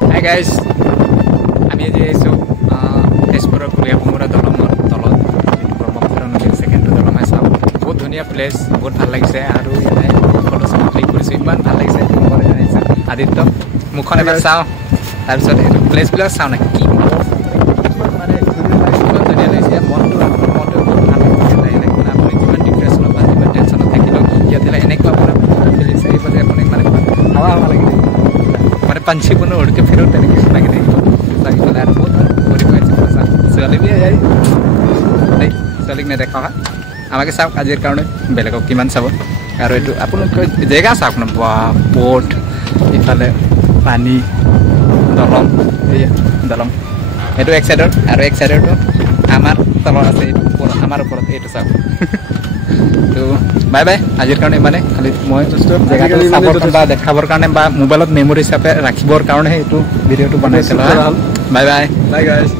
Hi guys, আমি আজি আহিছোঁ তেজপুৰৰ কুলীয়াভোমোৰা দলঙৰ তলত ব্ৰহ্মপুত্ৰ নদীৰ ছেকেণ্ডটো দলং হয়। চাওক বহুত ধুনীয়া প্লেচ, বহুত ভাল লাগিছে আৰু ইয়াতে ফটো চটো ক্লিক কৰিছোঁ, ইমান ভাল লাগিছে। আদিত্য মুখখন এবাৰ চাওঁ, তাৰপিছত এইটো প্লেচবিলাক চাওঁ নাই কি মানে ইমান ধুনীয়া লাগিছে। মনটো বহুত ভাল লাগিছে। আপুনি যিমান ডিপ্ৰেশ্যনত বা যিমান টেনশ্যনত থাকিলেও ইয়াতে এনেকুৱা আপোনাৰ ফিলিংছ আহিব যে আপুনি মানে হাৱা হাৱা লাগি থাকিব, মানে पंछी बनो उड़ के फिर तरीके से लगे लगी बोला यार बहुत बड़ी बात है। ছোৱালী भी यार नहीं ছোৱালীক নেদেখা আমাকে চাওক আজিৰ কাৰণে বেলেগক কিমান চাব। আৰু এইটো আপোনালোকে জেগা চাওক না, পৰ্ট ইফালে পানী দলং, এয়া দলং এইটো এক চাইডৰ আৰু এক চাইডৰটো আমাৰ তলত আছে, এইটো আমাৰ ওপৰত এইটো চাওক। তো বাই বাই, আজিৰ কাৰণে ইমানে। খালি মই জেগাটো চাবৰ বা দেখাবৰ কাৰণে বা মোবাইলত মেমৰি হিচাপে ৰাখিবৰ কাৰণেহে এইটো ভিডিঅ'টো বনাইছিলোঁ। Bye bye bye guys.